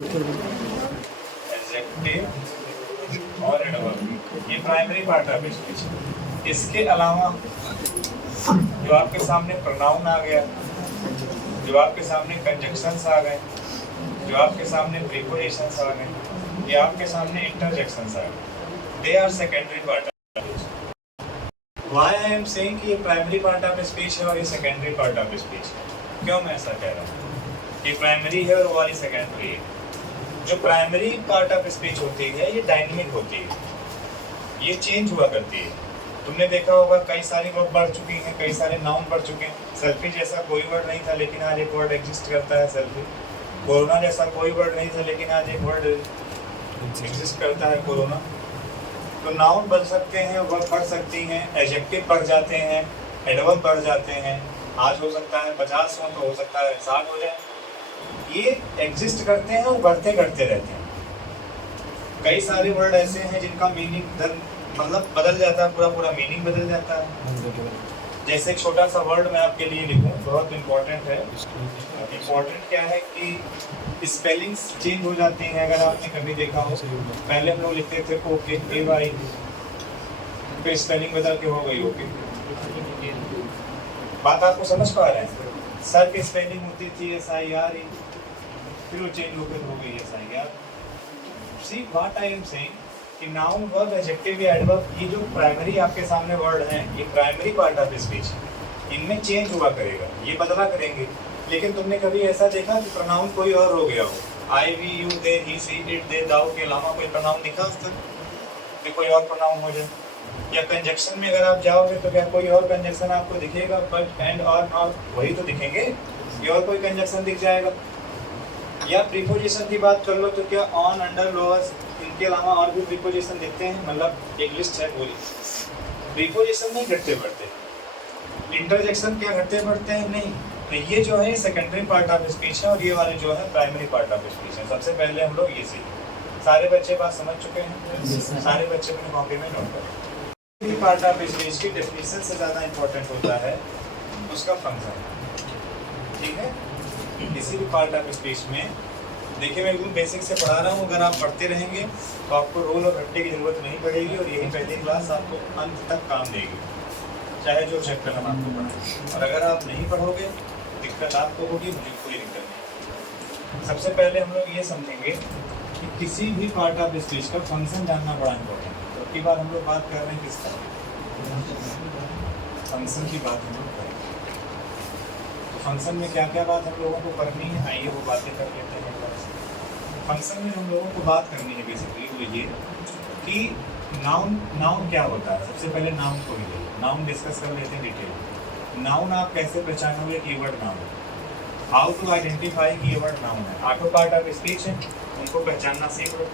Adjective और adverb, ये primary part of speech. इसके अलावा जो आपके सामने प्रोनाउन आ गया, जो आपके सामने कंजंक्शंस आ गए, जो आपके सामने प्रीपोजिशंस आ गए, ये आपके सामने इंटरजेक्शंस आ गए, they are secondary part of speech. Why I am saying कि ये प्राइमरी पार्ट ऑफ स्पीच है और ये सेकेंडरी पार्ट ऑफ स्पीच है। क्यों मैं ऐसा कह रहा हूँ? ये प्राइमरी है और वाली सेकेंडरी है। जो प्राइमरी पार्ट ऑफ स्पीच होती है ये डायनेमिक होती है, ये चेंज हुआ करती है। तुमने देखा होगा कई सारी वर्ड बढ़ चुकी हैं, कई सारे नाउन बढ़ चुके हैं। सेल्फी जैसा कोई वर्ड नहीं था लेकिन आज एक वर्ड एग्जिस्ट करता है, सेल्फी। कोरोना जैसा कोई वर्ड नहीं था लेकिन आज एक वर्ड एग्जिस्ट करता है, कोरोना। तो नाउन बढ़ सकते हैं, वर्ब बढ़ सकती हैं, एडजेक्टिव बढ़ जाते हैं, एडवर्ब बढ़ जाते हैं। आज हो सकता है 50 हो तो हो सकता है 60 हो जाए। ये एग्जिस्ट करते हैं और बढ़ते करते रहते हैं। कई सारे वर्ड ऐसे हैं जिनका मीनिंग मतलब बदल जाता है, पूरा मीनिंग बदल जाता है। जैसे एक छोटा सा वर्ड मैं आपके लिए लिखूं, बहुत इम्पोर्टेंट है। इम्पोर्टेंट क्या है कि स्पेलिंग्स चेंज हो जाती हैं। अगर आपने कभी देखा हो, पहले हम लोग लिखते थे ओके, AY, फिर स्पेलिंग बदल के हो गई ओके। बात आपको समझ पा रहे हैं? सर की स्पेलिंग होती थी SIR, फिर वो चेंज होकर हो गई SIR। See what I am saying कि नाउन, वर्ब, एडजेक्टिव या एडवर्ब, ये जो प्राइमरी आपके सामने वर्ड हैं, ये प्राइमरी पार्ट ऑफ स्पीच, इनमें चेंज हुआ करेगा, ये बदला करेंगे। लेकिन तुमने कभी ऐसा देखा कि प्रोनाउन कोई और हो गया हो? I, we, you, they, he, she, it, they, thou के अलावा कोई प्रोनाउन दिखा उस तक कि कोई और प्रोनाउन हो जाए? या कंजक्शन में अगर आप जाओगे तो क्या कोई और कंजक्शन आपको दिखेगा? बट, एंड, और, नॉट, वही तो दिखेंगे। ये और कोई कंजक्शन दिख जाएगा? या प्रीपोजिशन की बात कर लो तो क्या ऑन, अंडर, लोअर, इनके अलावा और भी प्रीपोजिशन दिखते हैं? मतलब एक लिस्ट है पूरी। प्रीपोजिशन नहीं घटते बढ़ते, इंटरजेक्शन क्या घटते बढ़ते हैं? नहीं। तो ये जो है सेकेंडरी पार्ट ऑफ स्पीच है और ये वाले जो है प्राइमरी पार्ट ऑफ स्पीच है। सबसे पहले हम लोग ये सीखें। सारे बच्चे बात समझ चुके हैं? सारे बच्चे अपने कॉपी में नोट करें। पार्ट ऑफ स्पीच की डेफिनेशन से ज़्यादा इंपॉर्टेंट होता है उसका फंक्शन। ठीक है? किसी भी पार्ट ऑफ स्पीच में देखिए, मैं एकदम बेसिक से पढ़ा रहा हूँ। अगर आप पढ़ते रहेंगे तो आपको रोल और रट्टे की जरूरत नहीं पड़ेगी और यही पहली क्लास आपको अंत तक काम देगी, चाहे जो चैप्टर हम आपको पढ़ाएं। और अगर आप नहीं पढ़ोगे, दिक्कत आपको होगी, मुझे कोई दिक्कत नहीं। सबसे पहले हम लोग ये समझेंगे कि किसी भी पार्ट ऑफ स्पीच का फंक्शन जानना बड़ा इंपॉर्टेंट है। तो की बार हम लोग बात कर रहे हैं किसका? फंक्शन की बात हम लोग करेंगे। तो फंक्शन में क्या क्या बात हम लोगों को करनी है, आइए वो बातें कर लेते हैं। फंक्शन में हम लोगों को बात करनी है बेसिकली वो ये कि नाउन क्या होता है। सबसे पहले नाउन को ही नाउन डिस्कस कर लेते हैं डिटेल। नाउन आप कैसे पहचानोगे कि ये वर्ड नाउन है? हाउ टू आइडेंटिफाई कि ये वर्ड नाउन है? आठों पार्ट ऑफ स्पीच है, उनको पहचानना सीख लो।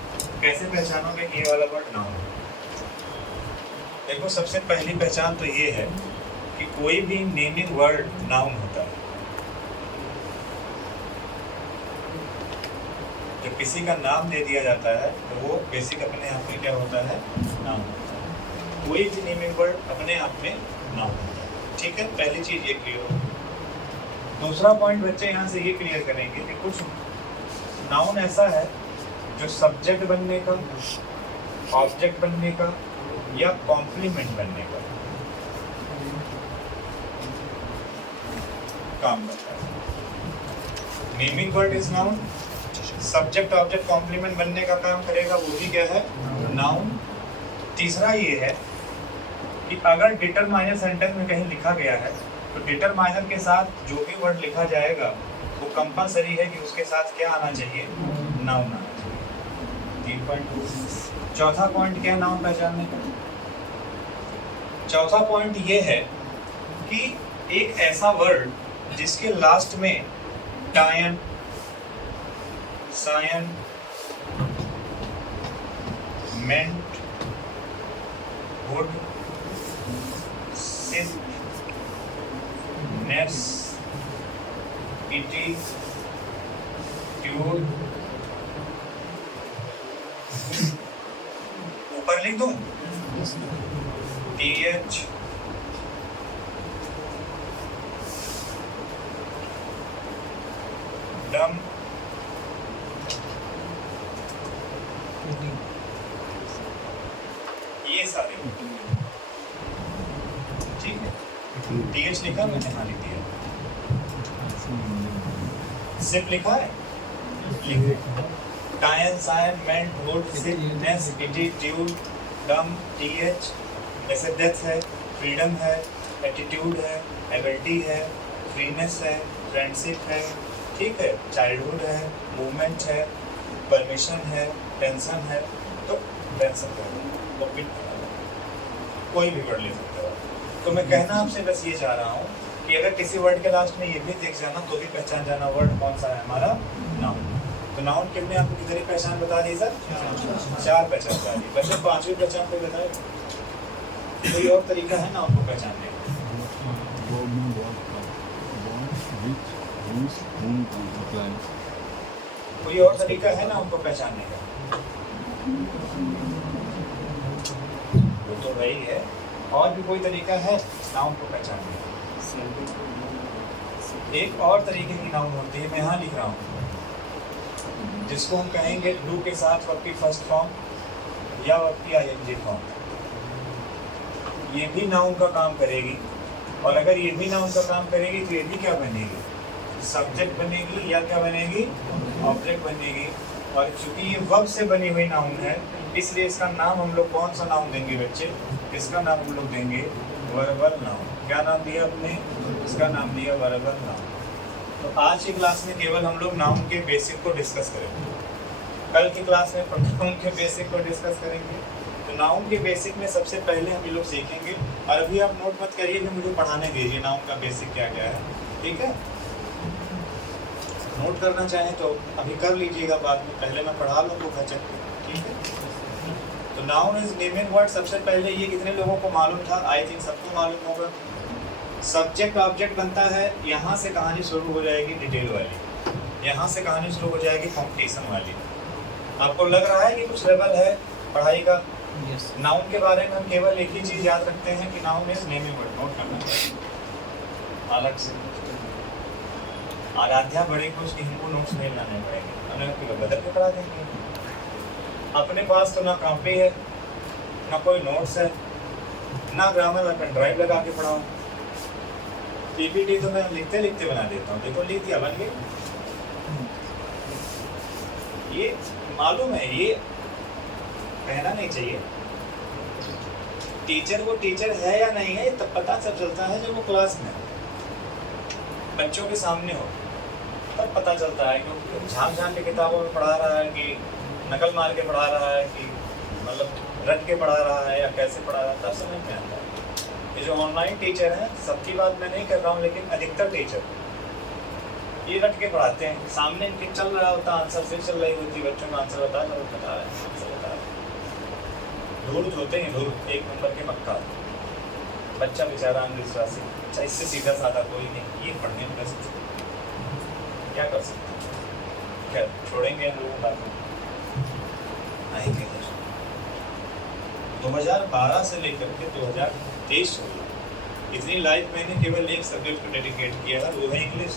कैसे पहचानोगे कि ये वाला वर्ड नाउन है? देखो, सबसे पहली पहचान तो ये है कि कोई भी नेमिंग वर्ड नाउन होता है। जब किसी का नाम दे दिया जाता है तो वो बेसिक अपने आप में क्या होता है? नाउन होता है। कोई भी नेमिंग वर्ड अपने आप में नाउन होता है। ठीक है, पहली चीज ये क्लियर हो। दूसरा पॉइंट बच्चे यहाँ से ये क्लियर करेंगे कि कुछ नाउन ऐसा है जो सब्जेक्ट बनने का, ऑब्जेक्ट बनने का या कॉम्प्लीमेंट बनने का काम करता है। Naming word is noun, subject, object, complement बनने का काम करेगा, वो भी क्या है? नाउन। तीसरा ये है कि अगर डिटरमाइनर सेंटेंस में कहीं लिखा गया है तो डिटरमाइनर के साथ जो भी वर्ड लिखा जाएगा वो कंपलसरी है कि उसके साथ क्या आना चाहिए? नाउन आना चाहिए। 3.2। चौथा पॉइंट क्या है नाउन पहचानने का? चौथा पॉइंट ये है कि एक ऐसा वर्ड जिसके लास्ट में टायन, सायन, मेंट, वुड, सिट, नेस, इटी, ट्यूड, ऊपर लिख दूं TH, डम, ये सारे, ठीक है। TH लिखा मैंने, हाँ लिख दिया। सिप लिखा है, टायन सायन मेंट वुड सिप नेस एटीट्यूड डम TH, जैसे डेथ है, फ्रीडम है, एटीट्यूड है, एबिलिटी है, फ्रीनेस है, फ्रेंडशिप है, ठीक है, चाइल्डहुड है, मूवमेंट है, परमिशन है, टेंशन है, तो टेंशन है, तो कोई भी वर्ड ले सकते हो। तो मैं कहना आपसे बस ये चाह रहा हूँ कि अगर किसी वर्ड के लास्ट में ये भी दिख जाना तो भी पहचान जाना वर्ड कौन सा है हमारा, नाउन। तो नाउन के हमने आपको कितनी पहचान बता दी सर? 4 पहचान बता दी। बच्चे 5वीं पहचान पे बताए कोई और तरीका है नाउन को पहचानने का? कोई और तरीका है नाउन को पहचानने का? वो तो वही है, और भी कोई तरीका है नाउन को पहचानने का? एक और तरीके की नाउन होती है, मैं यहाँ लिख रहा हूँ, जिसको हम कहेंगे डू के साथ वर्ब की फर्स्ट फॉर्म या वर्ब की ING फॉर्म। ये भी नाउन का काम करेगी, और अगर ये भी नाउन का काम करेगी तो ये भी क्या बनेगी? सब्जेक्ट बनेगी, या क्या बनेगी? ऑब्जेक्ट बनेगी। और चूंकि ये वर्ब से बनी हुई नाउन है, इसलिए इसका नाम हम लोग कौन सा नाउन देंगे बच्चे? इसका नाम हम लोग देंगे वर्बल नाउन। क्या नाम दिया आपने? इसका नाम दिया वर्बल नाउन। तो आज की क्लास में केवल हम लोग नाउन के बेसिक को डिस्कस करेंगे, कल की क्लास में प्रोनाउन के बेसिक को डिस्कस करेंगे। तो नाउन के बेसिक में सबसे पहले हम लोग सीखेंगे, और अभी आप नोट मत करिए कि मुझे पढ़ाने दीजिए नाउन का बेसिक क्या क्या है, ठीक है? नोट करना चाहें तो अभी कर लीजिएगा, बाद में पहले मैं पढ़ा लूँ तो खचक, ठीक है? तो नाउन इज नेमिंग वर्ड। सबसे पहले ये कितने लोगों को मालूम था? आई थिंक सबको मालूम होगा। सब्जेक्ट ऑब्जेक्ट बनता है, यहाँ से कहानी शुरू हो जाएगी डिटेल वाली, यहाँ से कहानी शुरू हो जाएगी कॉम्पिटिशन वाली। आपको लग रहा है कि कुछ लेवल है पढ़ाई का? नाउन के बारे में हम केवल एक ही चीज़ याद रखते हैं कि noun is naming word. Note करना अलग से। आराध्या बड़े कुछ कि हमको नोट्स नहीं बनाने पड़ेंगे, हमें बदल के पढ़ा देंगे। अपने पास तो ना कॉपी है, ना कोई नोट्स है, ना ग्रामर में पेन ड्राइव लगा के पढ़ाऊँ। PPT तो मैं लिखते लिखते बना देता हूँ, देखो लिख दिया, बन गई। ये मालूम है, ये कहना नहीं चाहिए। टीचर वो टीचर है या नहीं है तब पता सब चलता है जब वो क्लास में बच्चों के सामने हो, तब पता चलता है। क्योंकि झाँक झाँक के किताबों में पढ़ा रहा है कि नकल मार के पढ़ा रहा है कि मतलब रट के पढ़ा रहा है या कैसे पढ़ा रहा है, तब समझ में आता है। ये जो ऑनलाइन टीचर हैं, सबकी बात मैं नहीं कर रहा हूँ, लेकिन अधिकतर टीचर ये रट के पढ़ाते हैं। सामने इनके चल रहा होता, आंसर फिर चल रही होती, बच्चों का आंसर बता रहे हैं, आंसर बता रहे हैं। धूल होते हैं, धूल 1 नंबर के मक्का। बच्चा बेचारा अंधविश्वासी, अच्छा इससे सीधा साधा कोई नहीं, ये पढ़ने में बस क्या कर सकते हैं? क्या छोड़ेंगे हम लोगों का? नहीं कह 2012 से लेकर के 2023 इतनी लाइफ मैंने केवल एक सब्जेक्ट को डेडिकेट किया है, वो है इंग्लिश।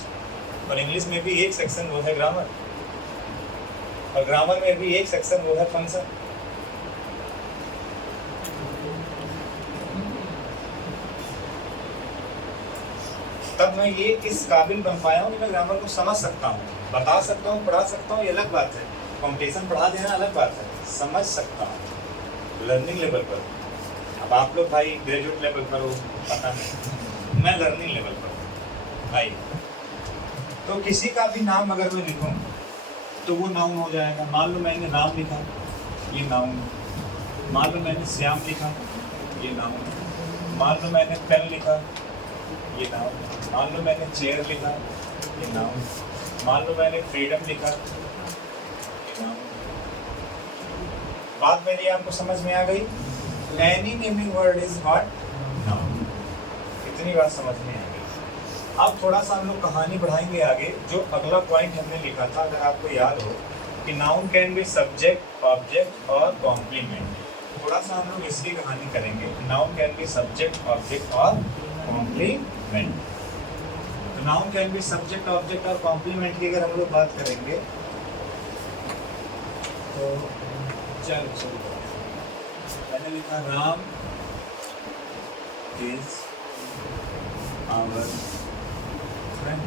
और इंग्लिश में भी एक सेक्शन वो है ग्रामर, और ग्रामर में भी एक सेक्शन वो है फंक्शन। तब मैं ये इस काबिल बन पाया हूँ कि मैं ग्रामर को समझ सकता हूँ, बता सकता हूँ, पढ़ा सकता हूँ, ये अलग बात है। कॉम्पिटिशन पढ़ा देना अलग बात है, समझ सकता हूँ लर्निंग लेवल पर। अब आप लोग भाई ग्रेजुएट लेवल पर हो, पता नहीं, मैं लर्निंग लेवल पर भाई। तो किसी का भी नाम अगर मैं लिखूँ तो वो नाउन हो जाएगा। मान लो मैंने नाम लिखा, ये नाउन। मान लो मैंने श्याम लिखा, ये नाउन। मान लो मैंने पेन लिखा, ये नाउन। मान लो मैंने चेयर लिखा, ये नाउन। मान लो मैंने फ्रीडम लिखा, ये नाउन। बात मेरी आपको समझ में आ गई? Any naming word is what? Noun. इतनी बात समझ में आ गई। अब थोड़ा सा हम लोग कहानी बढ़ाएंगे आगे। जो अगला पॉइंट हमने लिखा था, अगर आपको याद हो, कि noun can be subject, object और कॉम्प्लीमेंट। थोड़ा सा हम लोग इसकी कहानी करेंगे। Noun can be subject, object और कॉम्प्लीमेंट। तो noun can be subject, object और कॉम्प्लीमेंट की अगर हम लोग बात करेंगे तो चलो शुरू करते हैं। मैंने लिखा Ram is our friend.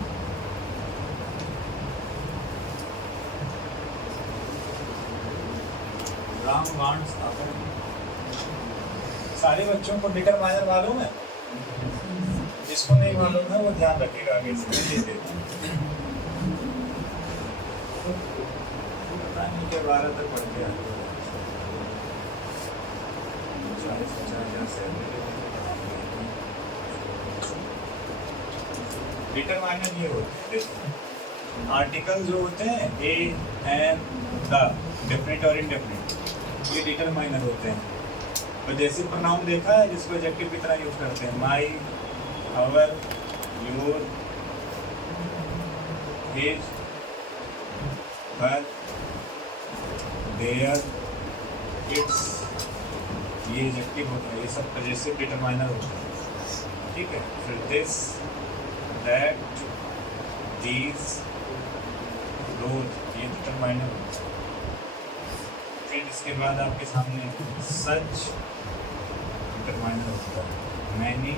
Ram wants our. सारे बच्चों को डिटरमाइनर मालूम है? जिसको नहीं मालूम है वो ध्यान रखिएगा आगे से। मैं लिख देता हूँ। पता नहीं क्या 12 तक पढ़ गया। डिटरमाइनर ये होते हैं, आर्टिकल जो होते हैं ए एंड द, डेफिनेट और इनडेफिनेट, ये डिटरमाइनर होते हैं। और जैसे प्रोनाउन देखा है जिसको एडजेक्टिव की तरह यूज करते हैं, my, our, your, his, her, their, its, ये एडजेक्टिव होता है, ये सब पजेसिव डिटरमाइनर होते हैं। ठीक है, फिर दिस, दैट, दीज, दोज, ये डिटरमाइनर होता है। फिर इसके बाद आपके सामने सच डिटरमाइनर होता है, मैनी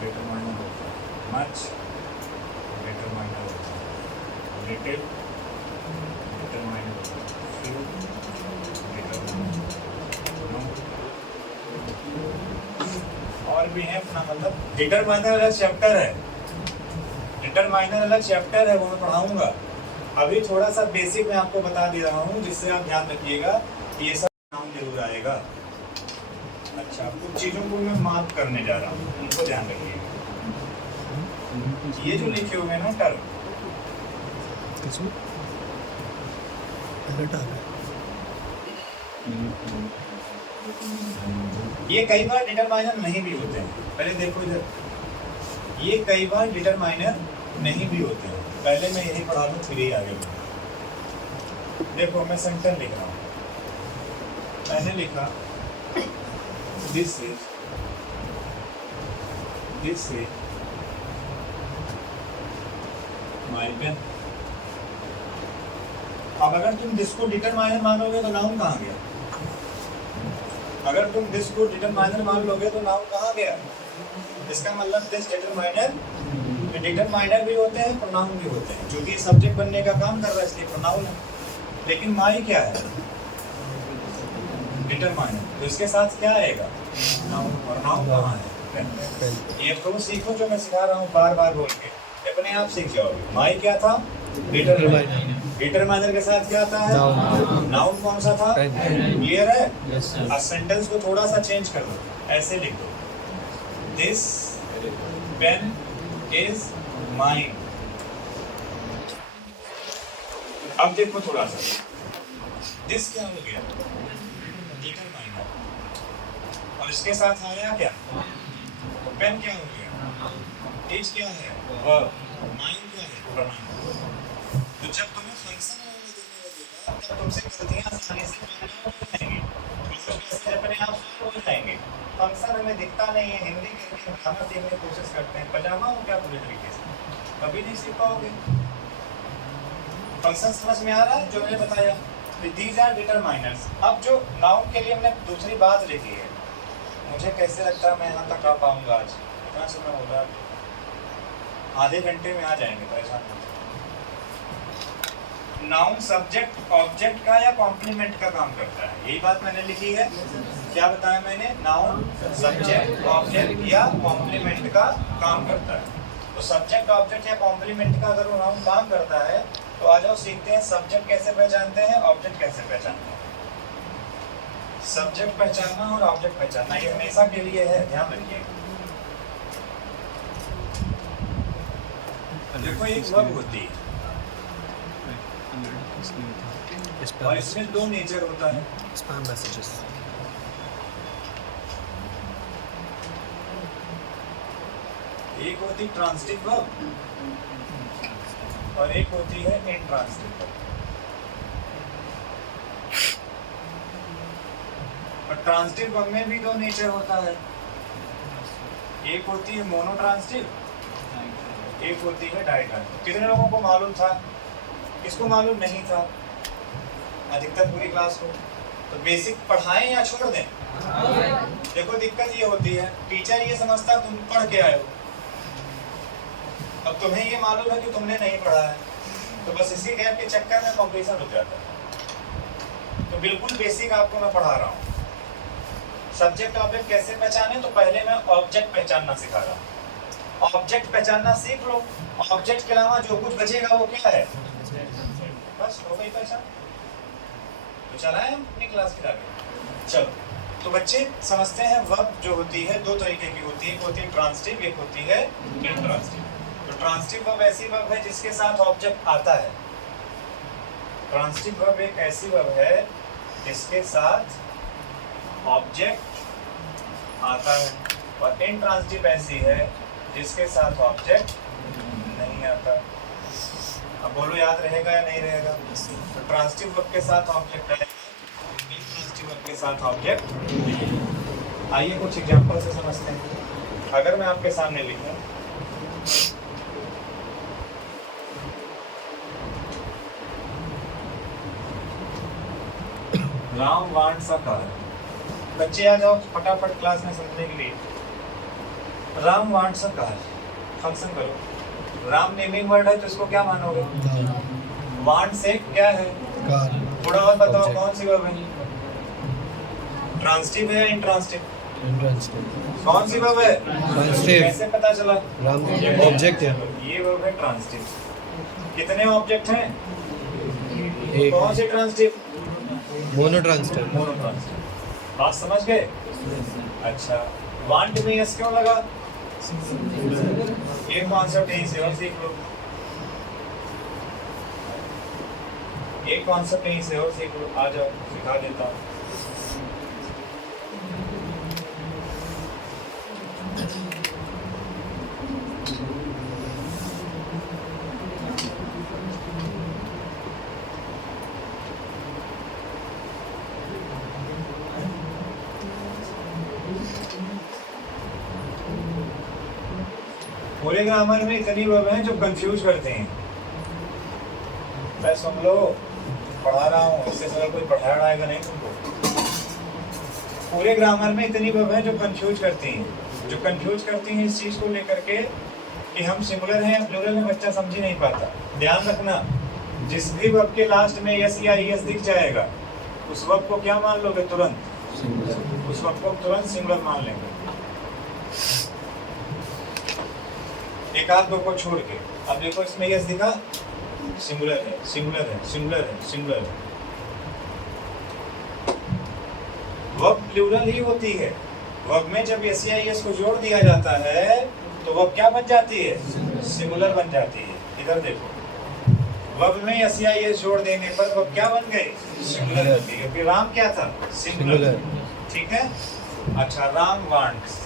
डिटरमाइनर होता है, मच डिटरमाइनर होता है, लिटिल डिटरमाइनर होता है, फ्यू डिटरमाइनर, नो, और भी है अपना मतलब डिटरमाइनर अलग चैप्टर है। डिटरमाइनर अलग चैप्टर है, वो मैं पढ़ाऊंगा। अभी थोड़ा सा बेसिक मैं आपको बता दे रहा हूँ जिससे आप ध्यान रखिएगा कि ये सब नाम जरूर आएगा। अच्छा, कुछ चीज़ों को मैं मार्क करने जा रहा हूँ, उनको ध्यान रखिएगा। ये जो लिखे हुए हैं ना टर्म, ये कई बार डिटरमाइनर नहीं भी होते हैं। पहले देखो इधर, ये कई बार डिटरमाइनर नहीं भी होते हैं। पहले मैं यही पढ़ा लूँ फिर ही आगे बढ़ूँ। देखो मैं सेंटेंस लिख रहा हूँ। मैंने लिखा दिस इज माय पेन। अब अगर तुम दिस को डिटरमाइनर मानोगे तो नाउन कहाँ गया? अगर तुम दिस को डिटरमाइनर मान लोगे तो नाउन कहाँ गया? इसका मतलब दिस डिटरमाइनर भी होते हैं, प्रोनाउन भी होते हैं। क्योंकि सब्जेक्ट बनने का काम कर रहा है इसलिए प्रोनाउन है। लेकिन माई क्या है? डिटरमाइनर। तो इसके साथ क्या आएगा? नाउन। और नाउन कहाँ है? ये तुम सीखो जो मैं सिखा रहा हूँ बार बार बोल के, अपने आप सीख जाओगे। माई क्या था? डिटरमाइनर। डिटरमाइनर के साथ क्या आता है? नाउन कौन सा था? क्लियर है? अब सेंटेंस को थोड़ा सा चेंज कर दो, ऐसे लिख दो, दिस पेन इज माइन। अब देखो थोड़ा सा, दिस क्या हो गया? डिटरमाइनर। और इसके साथ आया क्या? पेन क्या हो गया? इज क्या है? वर्ब। माइन क्या है? प्रोनाउन। तो जब तुम्हें फंक्शन देने लगेगा तब तुमसे गलतियां आसानी से जाएंगी, अपने आप हो जाएंगे। फंक्शन हमें दिखता नहीं है, हिंदी करके ग्रामर देखने की कोशिश करते हैं। पजामा हो क्या पूरे तरीके से? कभी नहीं सीख पाओगे। फंक्शन समझ में आ रहा है जो मैंने बताया? These are determiners. अब जो नाउन के लिए हमने दूसरी बात लिखी है, मुझे कैसे लगता है मैं यहाँ तक आ पाऊंगा आज? इतना समय हो रहा है, आधे घंटे में आ जाएंगे, परेशान मत। नाउन सब्जेक्ट ऑब्जेक्ट का या कॉम्प्लीमेंट का काम करता है, यही बात मैंने लिखी है। क्या बताया मैंने? नाउन सब्जेक्ट ऑब्जेक्ट या कॉम्प्लीमेंट का काम करता है। तो सब्जेक्ट ऑब्जेक्ट या कॉम्प्लीमेंट का अगर वो नाउन काम करता है तो आ जाओ सीखते हैं सब्जेक्ट कैसे पहचानते हैं, ऑब्जेक्ट कैसे पहचानते हैं। सब्जेक्ट पहचानना और ऑब्जेक्ट पहचानना ये हमेशा के लिए है, ध्यान रखिए। देखो एक वर्ब होती है और इसमें दो नेचर होता है। Spam messages. एक होती ट्रांसिटिव वर्ब और एक होती है इंट्रांसिटिव वर्ब। और ट्रांसिटिव वर्ब में भी दो नेचर होता है, एक होती है मोनोट्रांसिटिव, एक होती है डाइट्रांसिटिव। कितने लोगों को मालूम था? किसको मालूम नहीं था? अधिकतर पूरी क्लास को। तो बेसिक पढ़ाएं या छोड़ दें? देखो दिक्कत ये होती है, टीचर ये समझता तुम पढ़ के आए हो, अब तुम्हें ये मालूम है कि तुमने नहीं पढ़ा है, तो बस इसी गैप के चक्कर में कॉम्पिटिशन रुक जाता है। तो बिल्कुल बेसिक आपको मैं पढ़ा रहा हूँ। सब्जेक्ट ऑब्जेक्ट कैसे पहचाने, तो पहले मैं ऑब्जेक्ट पहचानना सिखा रहा हूँ। ऑब्जेक्ट पहचानना सीख लो, ऑब्जेक्ट के अलावा जो कुछ बचेगा वो क्या है, बस हो गई पहचान। तो चला है हम अपनी क्लास के आगे। चलो, तो बच्चे समझते हैं वर्ब जो होती है दो तरीके की होती है, एक होती है ट्रांसिटिव, एक होती है इंट्रांसिटिव। तो ट्रांसिटिव वर्ब ऐसी वर्ब है जिसके साथ ऑब्जेक्ट आता है। ट्रांसिटिव वर्ब एक ऐसी वर्ब है जिसके साथ ऑब्जेक्ट आता है, और इंट्रांसिटिव ऐसी है जिसके साथ ऑब्जेक्ट नहीं आता। अब बोलो याद रहेगा या नहीं रहेगा? तो ट्रांसिटिव वर्ब के साथ ऑब्जेक्ट आएगा, इंट्रांसिटिव वर्ब के साथ ऑब्जेक्ट। आइए कुछ एग्जांपल से समझते हैं। अगर मैं आपके सामने लिखूं राम वांट्स अ कार, बच्चे आ जाओ फटाफट क्लास में समझने के लिए। Ram wants a car, function करो। राम नेमिंग वर्ड है तो इसको क्या मानोगे? वांट से क्या है? कार। थोड़ा और बताओ कौन सी वर्ब है? ट्रांसिटिव है या इंट्रांसिटिव? इंट्रांसिटिव। कौन सी वर्ब है? ट्रांसिटिव। कैसे पता चला? राम ऑब्जेक्ट है, ये वर्ब है ट्रांसिटिव। कितने ऑब्जेक्ट हैं? एक। कौन सी transitive? Mono transitive. Mono transitive. बात समझ गए? अच्छा, वांट में यस क्यों लगा? ये कॉन्सेप्ट यहीं से और सीख लो, एक कॉन्सेप्ट यहीं से और सीख लो। आ जाओ सिखा देता हूँ। पूरे ग्रामर में इतनी वर्ब हैं जो कंफ्यूज करते हैं। मैं सुन लो, पढ़ा रहा हूँ, इससे सरल कोई पढ़ाएगा नहीं तुमको। पूरे ग्रामर में इतनी वर्ब हैं जो कंफ्यूज करती हैं, जो कंफ्यूज करती हैं इस चीज़ को लेकर के कि हम सिंगुलर हैं या प्लूरल हैं, बच्चा समझ ही नहीं पाता। ध्यान रखना, जिस भी वर्ब के लास्ट में यस या ईएस दिख जाएगा उस वर्ब को क्या मान लोगे? तुरंत उस वर्ब को तुरंत सिंगुलर मान लेंगे, एक आध दो को छोड़ के। अब देखो इसमें यस दिखा, सिंगुलर है, सिंगुलर है, सिंगुलर है, सिंगुलर है। वर्ब प्लूरल ही होती है। वर्ब में जब एस या एस को जोड़ दिया जाता है तो वर्ब क्या बन जाती है? सिंगुलर बन जाती है। इधर देखो, वर्ब में एस या एस जोड़ देने पर वर्ब क्या बन गई? सिंगुलर बन गई। फिर राम क्या था? सिंगुलर। ठीक है। अच्छा, राम वांट्स।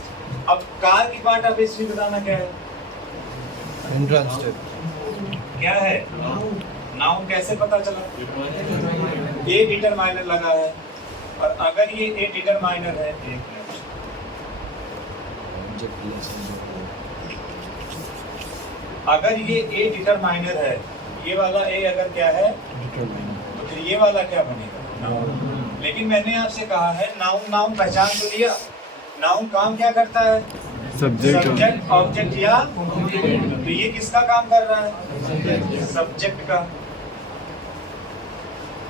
अब कार की पार्ट अब इसमें बताना क्या है? इंट्रांसिटिव। क्या है? नाउन। कैसे पता चला? ए डिटरमाइनर लगा है, और अगर ये ए डिटरमाइनर है, अगर ये ए डिटरमाइनर है, ये वाला ए अगर क्या है तो फिर ये वाला क्या बनेगा? नाउन। लेकिन मैंने आपसे कहा है नाउन, नाउन पहचान तो लिया। नाउन काम क्या करता है? सब्जेक्ट ऑब्जेक्ट या, तो ये किसका काम कर रहा है? सब्जेक्ट का।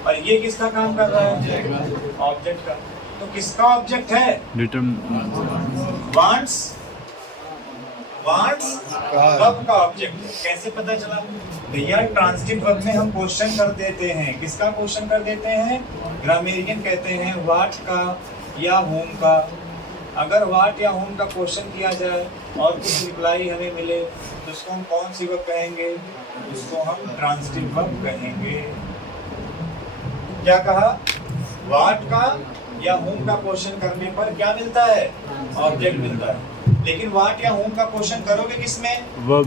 और ये किसका काम कर रहा है? ऑब्जेक्ट का। तो किसका ऑब्जेक्ट है? वांट्स। वांट्स वर्ब का ऑब्जेक्ट है। कैसे पता चला? भैया ट्रांसिटिव वर्ब में हम क्वेश्चन कर देते हैं। किसका क्वेश्चन कर देते हैं? ग्रामेरियन कहते हैं व्हाट का या होम का। अगर व्हाट या होम का क्वेश्चन किया जाए और कुछ रिप्लाई हमें मिले तो उसको हम कौन सी वर्ब कहेंगे? उसको हम ट्रांसिटिव वर्ब कहेंगे। क्या कहा? व्हाट का या होम का क्वेश्चन करने पर क्या मिलता है? ऑब्जेक्ट मिलता है। लेकिन व्हाट या होम का क्वेश्चन करोगे किसमें?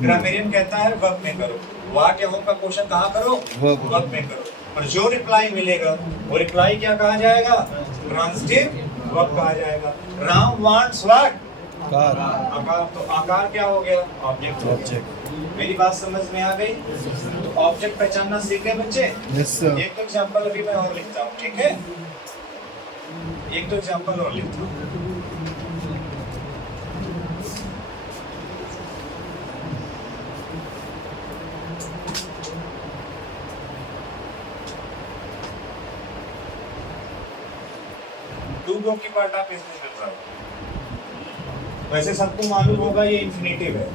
ग्रामेरियन कहता है वर्ब में करो। व्हाट या होम का क्वेश्चन कहाँ करो? वर्ब में करो। और जो रिप्लाई मिलेगा वो रिप्लाई क्या कहा जाएगा? ट्रांसिटिव वर्ब कहा जाएगा। Ram wants what? कार। आकार। तो आकार क्या हो गया? ऑब्जेक्ट। ऑब्जेक्ट। मेरी बात समझ में आ गई? तो ऑब्जेक्ट पहचानना सीख गए बच्चे? Yes sir. एक तो एग्जांपल अभी मैं और लिखता हूँ, ठीक है? एक तो एग्जाम्पल और लेता हूँ। टू गो की पार्ट आप इसमें कर रहा हो, वैसे सबको मालूम होगा ये इंफिनिटिव है।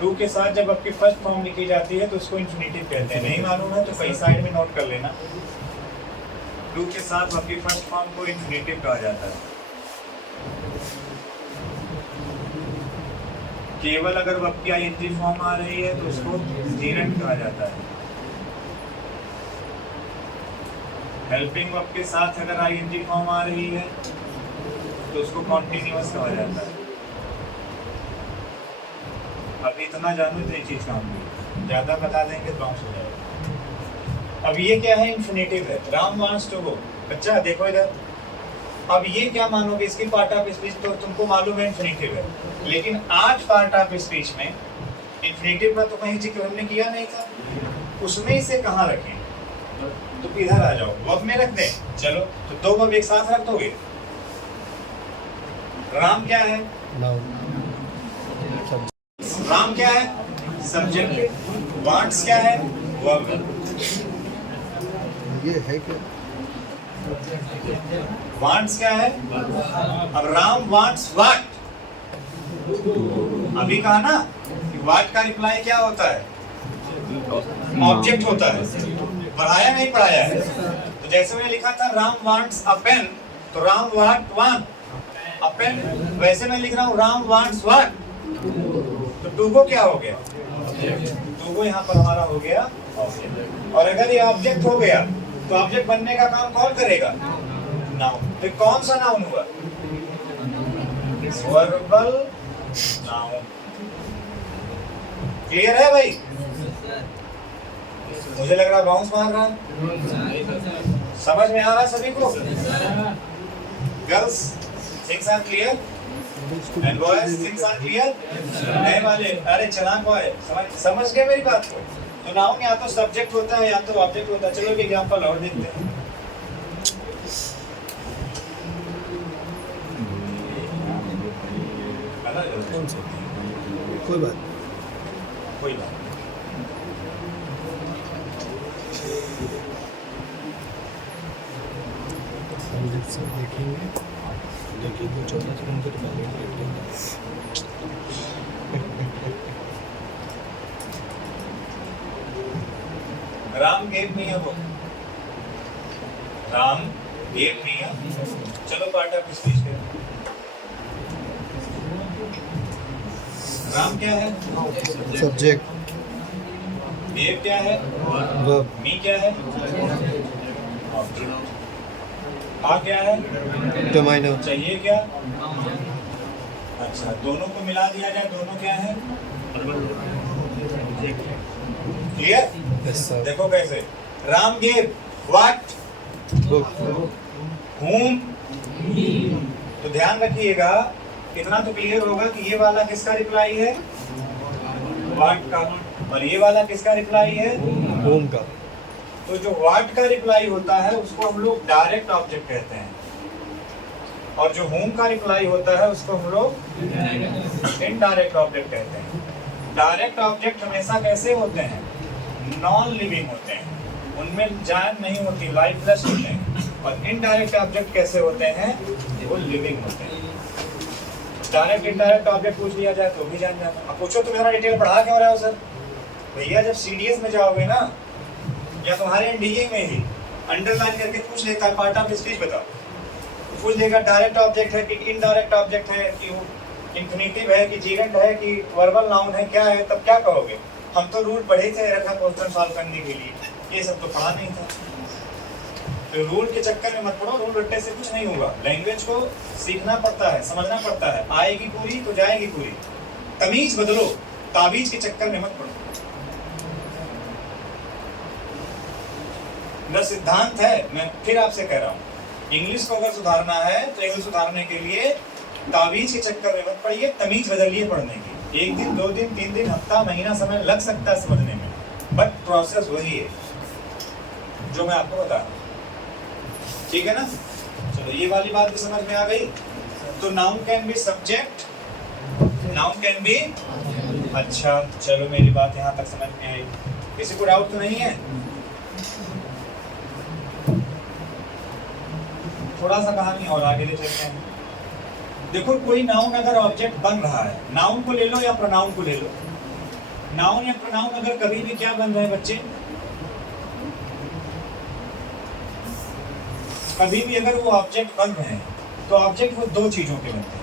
टू के साथ जब आपकी फर्स्ट फॉर्म लिखी जाती है तो उसको इंफिनिटिव कहते हैं। नहीं मालूम है तो कई साइड में नोट कर लेना। टू के साथ आपकी फर्स्ट फॉर्म को इंफिनिटिव कहा जाता है। केवल अगर आपकी आईएनजी फॉर्म आ रही है तो उसको जीरेंट कहा जाता है। हेल्पिंग वर्ब के साथ अगर आईएनजी फॉर्म आ रही है तो उसको कॉन्टिन्यूअस कहा जाता है। अभी इतना जानू तो ये चीज काम नहीं, ज्यादा बता देंगे तो बाउंस हो जाएगा। अब ये क्या है? इंफिनिटिव है। Ram wants to go. बच्चा देखो इधर, अब ये क्या मानोगे? इसकी पार्ट ऑफ स्पीच तो तुमको मालूम है इंफिनिटिव है, लेकिन आज पार्ट ऑफ स्पीच में इंफिनिटिव का तो कहीं जिक्र हमने किया नहीं था, उसमें इसे कहाँ रखें? तो इधर आ जाओ, वर्ब में रख दें। चलो तो दो वर्ब एक साथ रख दोगे। राम क्या है? राम क्या है? सब्जेक्ट। वांट्स क्या है? वर्ब। ये है क्या? वांट्स क्या है? अब राम वांट्स व्हाट? अभी कहा ना कि व्हाट का रिप्लाई क्या होता है? ऑब्जेक्ट होता है। पढ़ाया नहीं पढ़ाया है? तो जैसे मैंने लिखा था राम वांट्स अ पेन, तो Ram what want a pen, वैसे मैं लिख रहा हूँ राम वांट्स व्हाट। तो टू को क्या हो गया? टू को यहाँ पर हमारा हो गया ऑब्जेक्ट। और अगर ये ऑब्जेक्ट हो गया तो ऑब्जेक्ट बनने का काम कौन करेगा? नाउन। तो कौन सा नाउन हुआ? Verbal noun. क्लियर है भाई? मुझे लग रहा बाउंस मार रहा है। समझ में आ रहा है सभी को? Girls things are clear and boys things are clear? नहीं वाले, अरे चलाक बॉय, समझ गए मेरी बात को? तो नाउन या तो सब्जेक्ट होता है या तो ऑब्जेक्ट होता है। चलो एक एग्जांपल और देखते हैं। कोई बात कोई बात देखेंगे, लेकिन 14 मिनट के बाद Ram gave me a book. Ram gave me a, चलो पार्ट ऑफ स्पीच करें। राम क्या है? सब्जेक्ट। गेव क्या है? वर्ब। मी क्या है? ऑब्जेक्ट। आ क्या है? डिटरमाइनर। चाहिए क्या? अच्छा, दोनों को मिला दिया जाए, दोनों क्या है? क्लियर? Yes sir. देखो कैसे। Ram gave what? Book. whom? तो ध्यान रखिएगा, इतना तो क्लियर होगा कि ये वाला किसका रिप्लाई है? व्हाट का। और ये वाला किसका रिप्लाई है? होम का। तो जो व्हाट का रिप्लाई होता है उसको हम लोग डायरेक्ट ऑब्जेक्ट कहते हैं, और जो होम का रिप्लाई होता है उसको हम लोग इनडायरेक्ट ऑब्जेक्ट कहते हैं। डायरेक्ट ऑब्जेक्ट हमेशा कैसे होते हैं? नॉन लिविंग होते हैं, उनमें जान नहीं होती, लाइफलेस होते हैं। और इनडायरेक्ट ऑब्जेक्ट कैसे होते हैं? वो लिविंग होते हैं। डायरेक्ट इनडायरेक्ट ऑब्जेक्ट पूछ लिया जाए तो भी जान जाना। अब पूछो तो मेरा डिटेल पढ़ा क्यों रहे हो सर? भैया जब सीडीएस में जाओगे ना, या तुम्हारे एनडीए में ही अंडरलाइन करके पूछ लेता है पार्ट ऑफ स्पीच बताओ, तो पूछ लेगा डायरेक्ट ऑब्जेक्ट है कि इनडायरेक्ट ऑब्जेक्ट है, कि इंफिनिटिव है, कि जीरेंट है, कि वर्बल नाउन है, क्या है? तब क्या कहोगे? हम तो रूल पढ़े थे रखा क्वेश्चन सॉल्व करने के लिए, ये सब तो पढ़ा नहीं था। तो रूल के चक्कर में मत पड़ो, रूल रट्टे से कुछ नहीं होगा। लैंग्वेज को सीखना पड़ता है, समझना पड़ता है, आएगी पूरी तो जाएगी पूरी। तमीज बदलो, ताबीज के चक्कर में मत पड़ो। मेरा सिद्धांत है, मैं फिर आपसे कह रहा हूँ, इंग्लिश को अगर सुधारना है तो इंग्लिश सुधारने के लिए ताबीज के चक्कर में मत पड़िए, तमीज बदलिए पढ़ने की। 1 दिन 2 दिन 3 दिन हफ्ता महीना समय लग सकता है समझने में, बट प्रोसेस वही है जो मैं आपको बता रहा हूँ। ठीक है ना? चलो ये वाली बात भी समझ में आ गई। तो noun can be subject, noun can be, अच्छा चलो मेरी बात यहाँ तक समझ में आई। किसी को डाउट तो नहीं है? थोड़ा सा कहानी और आगे ले चलते हैं। देखो कोई नाउन अगर ऑब्जेक्ट बन रहा है, नाउन को ले लो या प्रोनाउन को ले लो, नाउन या प्रोनाउन अगर कभी भी क्या बन रहे हैं बच्चे, कभी भी अगर वो ऑब्जेक्ट बन रहे हैं तो ऑब्जेक्ट वो दो चीजों के बनते हैं।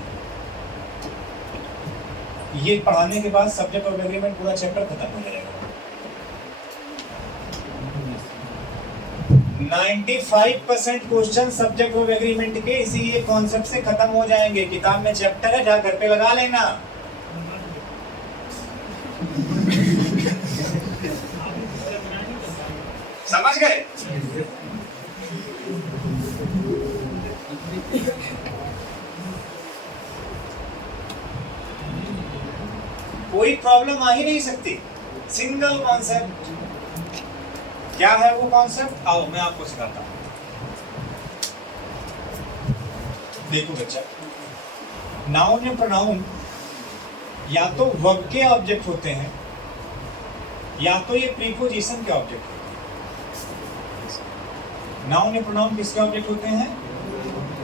ये पढ़ाने के बाद सब्जेक्ट और एग्रीमेंट पूरा चैप्टर खत्म हो जाएगा। 95% क्वेश्चन सब्जेक्ट और एग्रीमेंट के इसी ये कॉन्सेप्ट से खत्म हो जाएंगे। किताब में चैप्टर है, जा घर पे लगा लेना। समझ गए? कोई प्रॉब्लम आ ही नहीं सकती। Single concept. क्या है वो कॉन्सेप्ट? आओ मैं आपको सिखाता हूं। देखो बच्चा, नाउन या प्रोनाउन या तो वर्ब के ऑब्जेक्ट होते हैं या तो ये प्रीपोजिशन के ऑब्जेक्ट होते हैं। नाउन या प्रोनाउन किसके ऑब्जेक्ट होते हैं?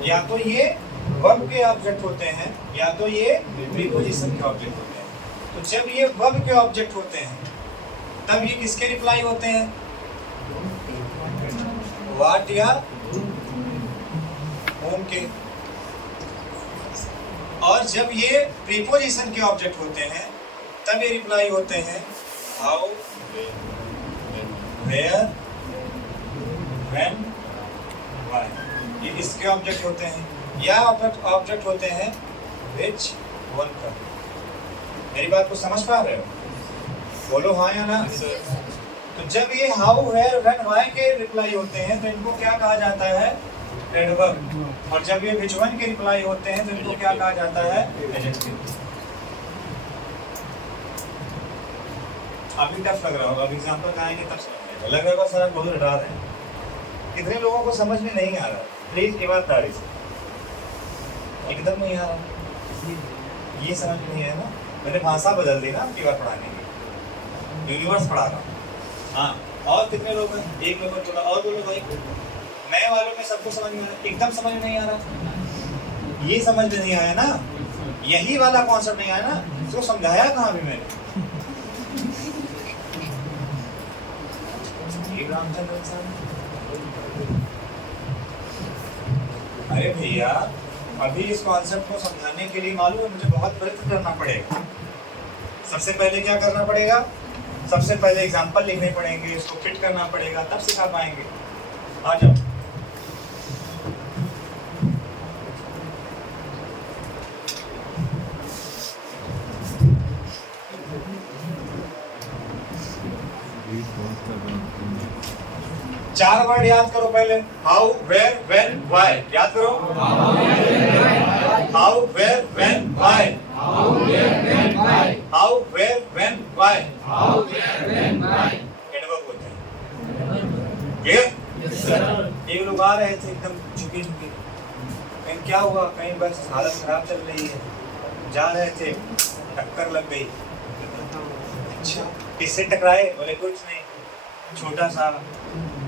या तो ये वर्ब के ऑब्जेक्ट होते हैं या तो ये प्रीपोजिशन के ऑब्जेक्ट होते हैं। तो जब ये वर्ब के ऑब्जेक्ट होते हैं तब ये किसके रिप्लाई होते हैं? व्हाट या होम के। और जब ये प्रीपोजिशन के ऑब्जेक्ट होते हैं तब ये रिप्लाई होते हैं हाउ, वेयर, व्हेन, व्हाई। ये इसके ऑब्जेक्ट होते हैं या ऑब्जेक्ट होते हैं विच, वन का। मेरी बात को समझ पा रहे हो? बोलो हाँ या ना। तो जब ये हाउ, वेयर, व्हेन, व्हाई के रिप्लाई होते हैं तो इनको क्या कहा जाता है? एडवर्ब। और जब ये विच वन के रिप्लाई होते हैं तो इनको क्या कहा जाता है? एडजेक्टिव। अभी टफ लग रहा होगा, अब एग्जांपल आएंगे तब समझ लग रहा होगा सर आप बहुत डरा रहे हैं। कितने लोगों को समझ में नहीं आ रहा? प्लीज ईमानदारी से, एकदम नहीं आ रहा, ये समझ में नहीं आया ना? मैंने भाषा बदल दी ना आपकी बार पढ़ाने की, यूनिवर्स पढ़ा रहा हूँ। हाँ, और कितने लोग हैं? एक लोग थोड़ा और बोलो भाई। नए वालों में सबको समझ में आ रहा? एकदम समझ में नहीं आ रहा? ये समझ में नहीं आया ना? यही वाला कॉन्सेप्ट नहीं आया ना? इसको समझाया कहाँ भी मैंने? अरे भैया, अभी इस कॉन्सेप्ट को समझाने के लिए मालूम है मुझे बहुत प्रयत्न करना पड़ेगा। सबसे पहले क्या करना पड़ेगा? सबसे पहले एग्जाम्पल लिखने पड़ेंगे, इसको फिट करना पड़ेगा, तब सिखा पाएंगे। आ जाओ। चार वर्ड याद करो पहले। How, where, when, why. याद करो। How, where, when, why. How, where, when, why. Adverb होते हैं। क्लियर? Yes sir. एक लोग आ रहे थे एकदम झुके झुके, कहीं क्या हुआ, कहीं बस हालत खराब चल रही है, जा रहे थे टक्कर लग गई। अच्छा, किससे टकराए? बोले कुछ नहीं, छोटा सा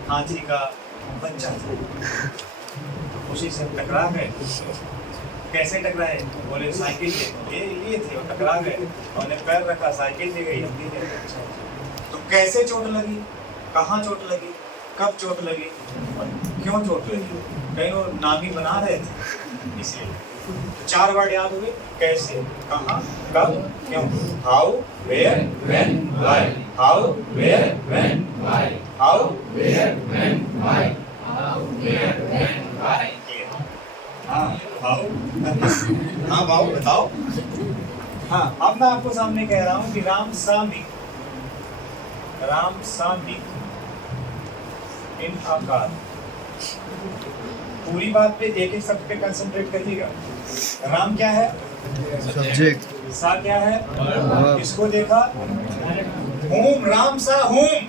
हाथी का बच्चा था, उसी से टकरा गए। कैसे टकराए? बोले साइकिल ये थे, वो टकरा गए, उन्होंने पैर रखा, साइकिल ले गई, हम गिरे। तो कैसे चोट लगी, कहाँ चोट लगी, कब चोट लगी और क्यों चोट लगी? कहीं वो नामी बना रहे थे इसलिए। तो चार वर्ड याद हुए, कैसे, कहाँ, कब, क्यों। How, where, when, why. How, where, when, why. How, where, when, why. How, where, when, why. हाँ भाऊ, हाँ भाऊ बताओ। हाँ, अब मैं आपको सामने कह रहा हूँ कि राम सामी इन आकार। पूरी बात पे एक एक शब्द पे कंसंट्रेट करिएगा। राम क्या है? सब्जेक्ट। सा क्या है? इसको देखा। होम, राम सा होम।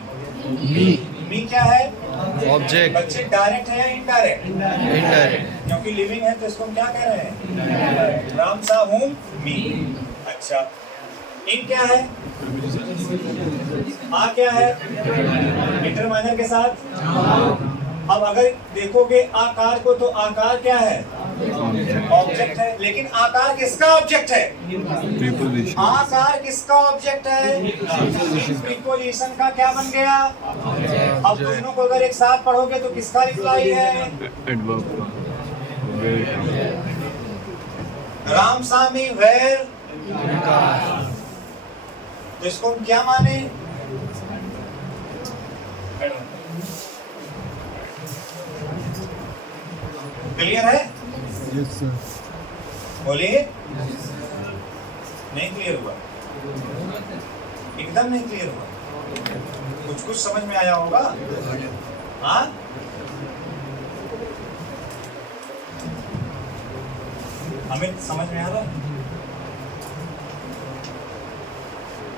मी क्या है? ऑब्जेक्ट बच्चे डायरेक्ट है या इनडायरेक्ट? इनडायरेक्ट क्योंकि लिविंग है तो इसको हम क्या कह रहे हैं? राम सा हूँ मी। अच्छा, इन क्या है? आ क्या है? डिटरमाइनर के साथ। अब अगर देखोगे आकार को तो आकार क्या है? ऑब्जेक्ट है। लेकिन आकार किसका ऑब्जेक्ट है? आकार किसका ऑब्जेक्ट है? प्रीपोजिशन का क्या बन गया? अब दोनों को अगर एक साथ पढ़ोगे तो किसका रिप्लाई है? राम सामी वेर। तो इसको हम क्या माने? क्लियर है? यस सर बोलिए। नहीं क्लियर हुआ? एकदम नहीं क्लियर हुआ? कुछ कुछ समझ में आया होगा? हाँ, हमें समझ में आ रहा है?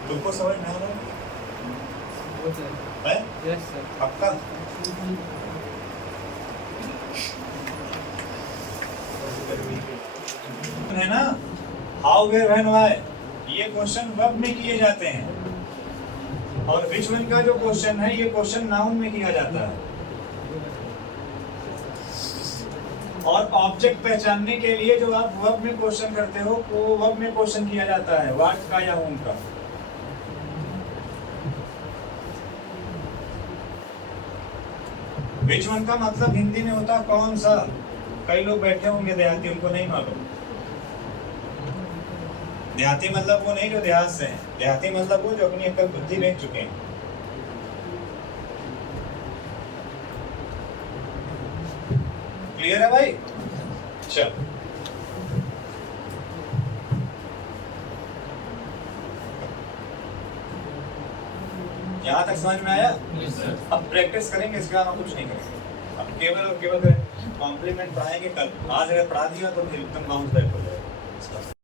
तुमको समझ में आ रहा है? Yes sir. पक्का? है ना? हाउ, वेयर, व्हेन, व्हाई, ये क्वेश्चन वर्ब में किए जाते हैं। और विच वन का जो क्वेश्चन है ये क्वेश्चन नाउन में किया जाता है। और ऑब्जेक्ट पहचानने के लिए जो आप वर्ब में क्वेश्चन करते हो वो वर्ब में क्वेश्चन किया जाता है, व्हाट का या होम का। विच वन का मतलब हिंदी में होता कौन सा। कई लोग बैठे होंगे देहाती, उनको नहीं मालूम। देहाती मतलब वो नहीं जो देहात से हैं, देहाती मतलब वो जो अपनी अक्ल बुद्धि बेच चुके हैं। क्लियर है भाई? चल, यहाँ तक समझ में आया? अब प्रैक्टिस करेंगे, इसके अलावा कुछ नहीं करेंगे। अब केवल और केवल कॉम्प्लीमेंट पढ़ाएंगे कल। आज अगर पढ़ा दिया तो फिर एकदम बाउंस बैक हो जाएगा।